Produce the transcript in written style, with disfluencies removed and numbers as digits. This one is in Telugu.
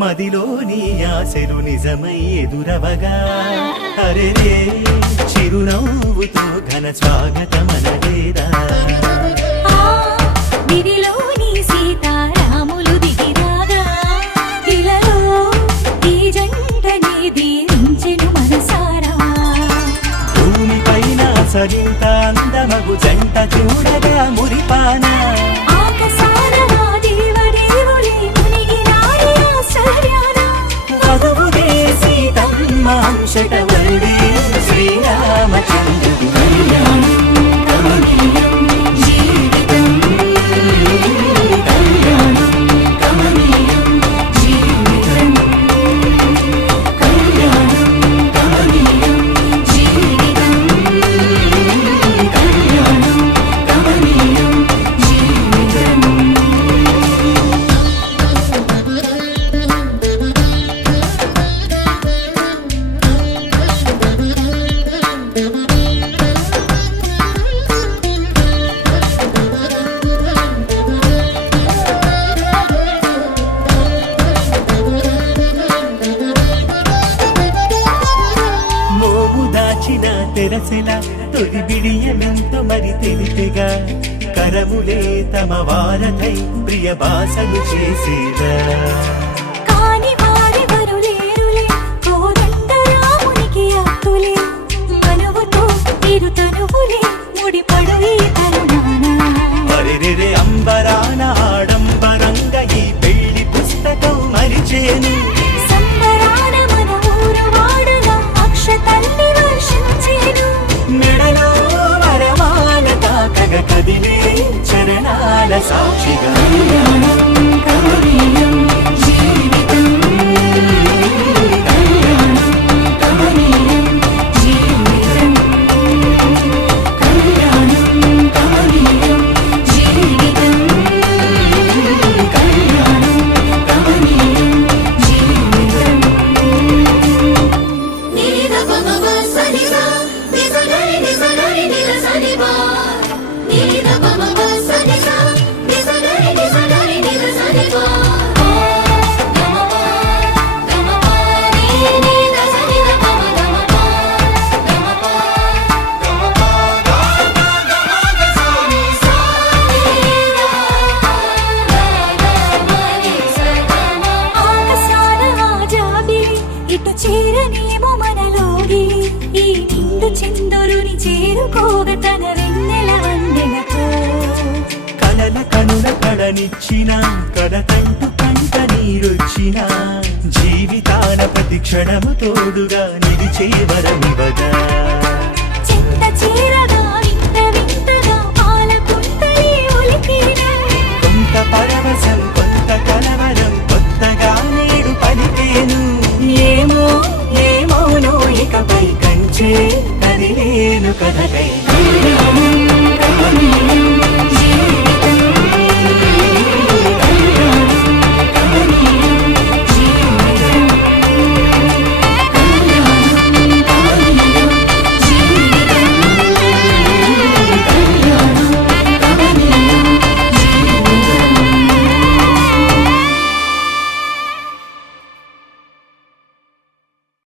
మదిలోని ఆశలు నిజమై ఎదురవగా అరే చిరునవ్వుతో ఘన స్వాగతమనలేదా విధిలోని సీతారాములు దిగిరాగా ఇలలో ఈ జంటని దీవించెను మనసారా భూమిపైన సరింత అందమగు జంట చూడగా మురిపానా శటవల్లి శ్రీరామచంద్రుడి కళ్యాణం కమనీయం జీవితం కళ్యాణం కమనీయం జీవితం కళ్యాణం కమనీయం జీవితం కళ్యాణం కమనీయం జీవితం తెరసిన తొలి బిడియమెంతో మరి తెలిపిగా కరములే తమ వారధై ప్రియ భాషలు చేసేదా కాని వారెవరు లేరులే కోదండ రామునికి అత్తులే మనువుతో ఇరు తనువులే ముడిపడు ఈ తరుణాన అరెరెరె అంబరాన ఆడంబరంగా ఈ పెళ్లి పుస్తకం మరిచేను సంబరాన మన ఊరు వాడగా అక్షతల్లి వర్షించేను మెడలో వరమాల తాకగ కదిలే చరణాల సాక్షిగా కళ్యాణం కమనీయం జీవితం కళ్యాణం కమనీయం జీవితం కళ్యాణం కమనీయం జీవితం కళ్యాణం కమనీయం జీవితం ఇటు చేరనేమో మనలోగి ఈ నిండు చంద్రుని చేరుకోగ తన వెన్నెల వందెలతో కలల కనుల కడనిచ్చిన కడతంటు కంట నీరొచ్చిన జీవితాన ప్రతి క్షణము తోడుగా నిలిచే వరమివగా చెంత చేరగా వింత వింతగా పాలకుంటలే ఒలికినా కొంత పరవశం కొంత కలవరం కొత్తగా నేడు పలికేను ఏమో ఏమోనో ఇకపై కంచే కదిలేను కథకై